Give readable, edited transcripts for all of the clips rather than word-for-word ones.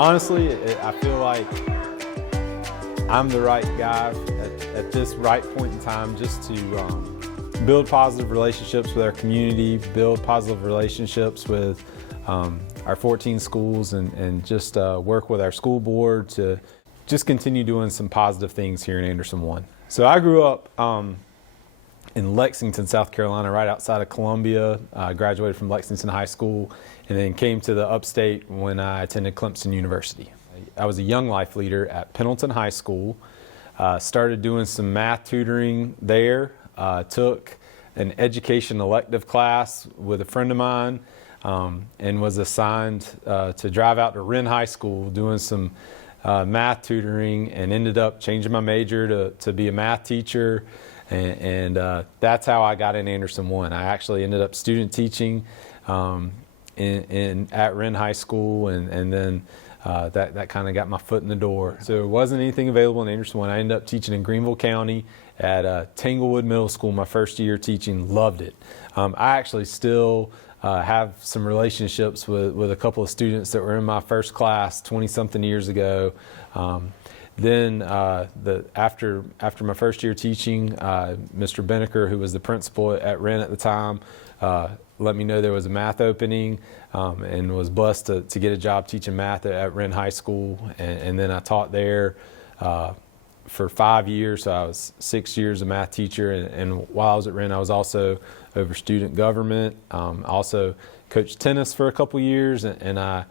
Honestly, I feel like I'm the right guy at this right point in time just to build positive relationships with our community, build positive relationships with our 14 schools, and just work with our school board to just continue doing some positive things here in Anderson 1. So I grew up in Lexington, South Carolina, right outside of Columbia. I graduated from Lexington High School and then came to the upstate when I attended Clemson University. I was a young life leader at Pendleton High School. Started doing some math tutoring there. Took an education elective class with a friend of mine and was assigned to drive out to Wren High School doing some math tutoring, and ended up changing my major to be a math teacher. And that's how I got in Anderson 1. I actually ended up student teaching at Wren High School, and then that kind of got my foot in the door. So there wasn't anything available in Anderson 1. I ended up teaching in Greenville County at Tanglewood Middle School my first year teaching. Loved it. I actually still have some relationships with a couple of students that were in my first class 20-something years ago. Then after my first year teaching, Mr. Beneker, who was the principal at Wren at the time, let me know there was a math opening, and was blessed to get a job teaching math at Wren High School. And then I taught there for 5 years, so I was 6 years a math teacher. And while I was at Wren, I was also over student government. Also coached tennis for a couple years, and I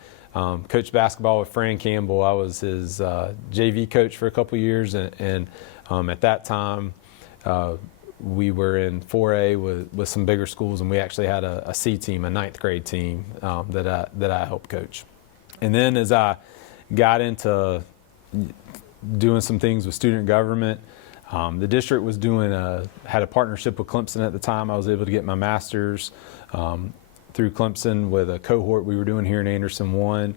coached basketball with Fran Campbell. I was his JV coach for a couple years, and at that time we were in 4A with some bigger schools, and we actually had a C team, a 9th grade team that I helped coach. And then as I got into doing some things with student government, the district was had a partnership with Clemson at the time. I was able to get my master's through Clemson with a cohort we were doing here in Anderson 1.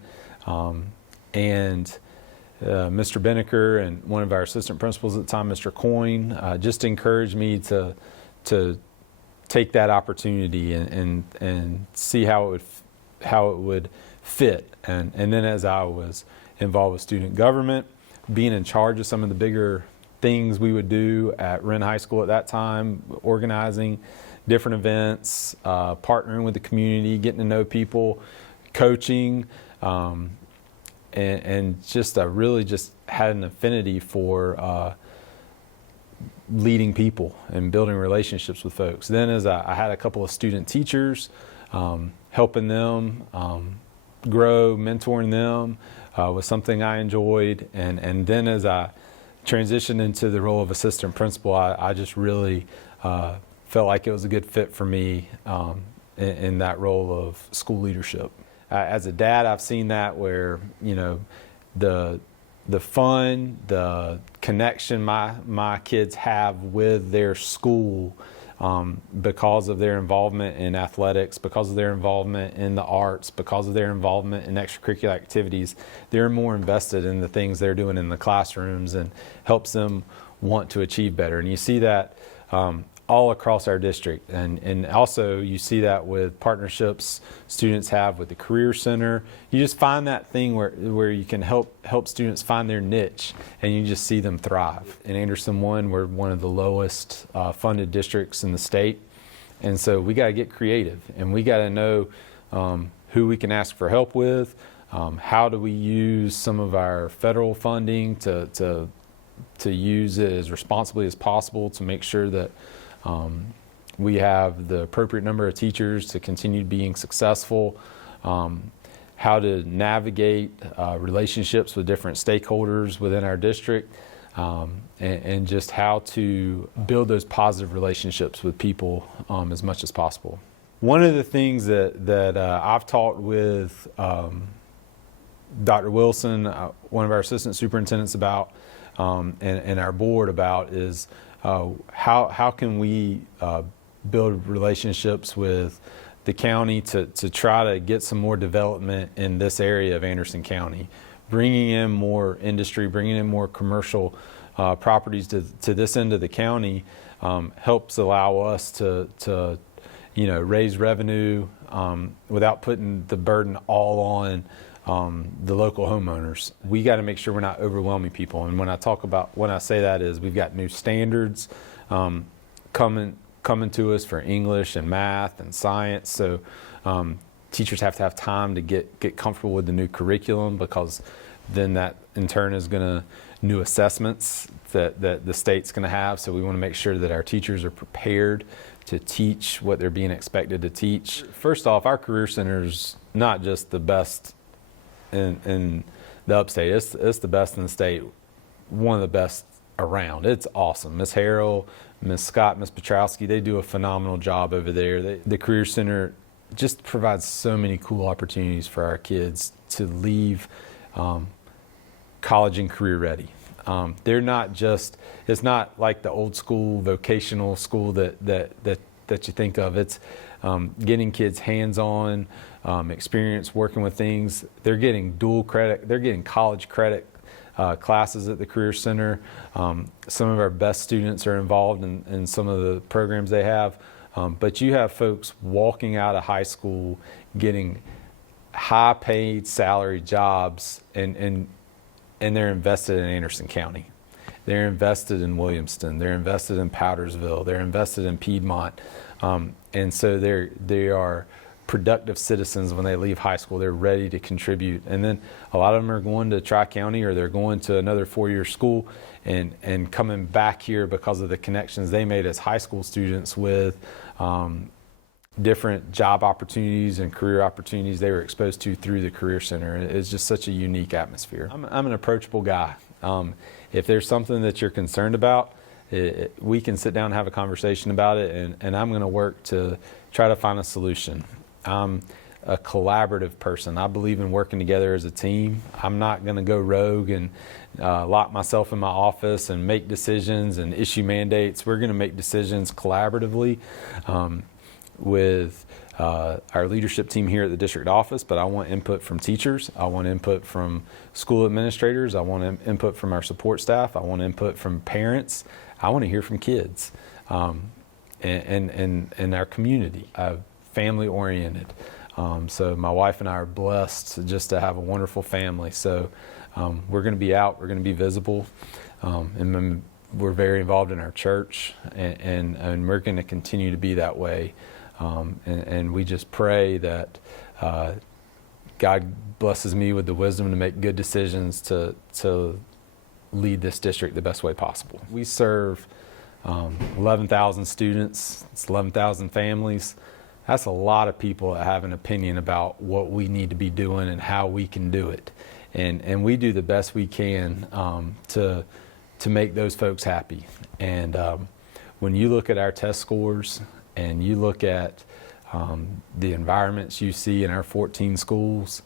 And Mr. Beneker and one of our assistant principals at the time, Mr. Coyne, just encouraged me to take that opportunity and see how it would fit. And then as I was involved with student government, being in charge of some of the bigger things we would do at Wren High School at that time, organizing different events, partnering with the community, getting to know people, coaching, and just I really just had an affinity for leading people and building relationships with folks. Then as I had a couple of student teachers, helping them grow, mentoring them was something I enjoyed. And then as I transitioned into the role of assistant principal, I just really felt like it was a good fit for me in that role of school leadership. As a dad, I've seen that where, the fun, the connection my kids have with their school because of their involvement in athletics, because of their involvement in the arts, because of their involvement in extracurricular activities, they're more invested in the things they're doing in the classrooms, and helps them want to achieve better. And you see that all across our district, and also you see that with partnerships students have with the Career Center. You just find that thing where you can help students find their niche, and you just see them thrive. In Anderson 1, we're one of the lowest funded districts in the state, and so we got to get creative, and we got to know who we can ask for help with. How do we use some of our federal funding to use it as responsibly as possible to make sure that we have the appropriate number of teachers to continue being successful, how to navigate relationships with different stakeholders within our district, and just how to build those positive relationships with people as much as possible. One of the things that I've taught with Dr. Wilson, one of our assistant superintendents about, and our board about, is how can we build relationships with the county to try to get some more development in this area of Anderson County, bringing in more industry, bringing in more commercial properties to this end of the county helps allow us to raise revenue without putting the burden all on the local homeowners. We got to make sure we're not overwhelming people. And when I say that is we've got new standards coming to us for English and math and science. So teachers have to have time to get comfortable with the new curriculum, because then that in turn is going to new assessments that the state's going to have. So we want to make sure that our teachers are prepared to teach what they're being expected to teach. First off, our Career Center's not just the best in the upstate. It's the best in the state, one of the best around. It's awesome. Miss Harrell, Miss Scott, Miss Petrowski, they do a phenomenal job over there. The Career Center just provides so many cool opportunities for our kids to leave college and career ready. They're not just, it's not like the old school vocational school that you think of. It's getting kids hands-on experience working with things. They're getting dual credit, they're getting college credit classes at the Career Center. Some of our best students are involved in some of the programs they have. But you have folks walking out of high school getting high-paid salary jobs, and they're invested in Anderson County. They're invested in Williamston. They're invested in Powdersville. They're invested in Piedmont. And so they are productive citizens when they leave high school. They're ready to contribute. And then a lot of them are going to Tri-County, or they're going to another four-year school and coming back here because of the connections they made as high school students with different job opportunities and career opportunities they were exposed to through the Career Center. It's just such a unique atmosphere. I'm an approachable guy. If there's something that you're concerned about, we can sit down and have a conversation about it, and I'm going to work to try to find a solution. I'm a collaborative person. I believe in working together as a team. I'm not going to go rogue and lock myself in my office and make decisions and issue mandates. We're going to make decisions collaboratively with our leadership team here at the district office, but I want input from teachers. I want input from school administrators. I want input from our support staff. I want input from parents. I want to hear from kids and our community, family oriented. So my wife and I are blessed just to have a wonderful family. So we're going to be out, we're going to be visible, and then we're very involved in our church, and we're going to continue to be that way. And we just pray that God blesses me with the wisdom to make good decisions to lead this district the best way possible. We serve 11,000 students, it's 11,000 families. That's a lot of people that have an opinion about what we need to be doing and how we can do it. And we do the best we can to make those folks happy. And when you look at our test scores and you look at the environments you see in our 14 schools,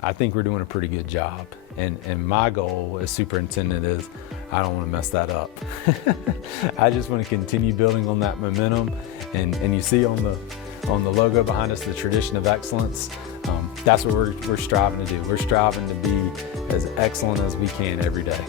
I think we're doing a pretty good job. And my goal as superintendent is I don't want to mess that up. I just want to continue building on that momentum. And you see on the logo behind us, the tradition of excellence. That's what we're striving to do. We're striving to be as excellent as we can every day.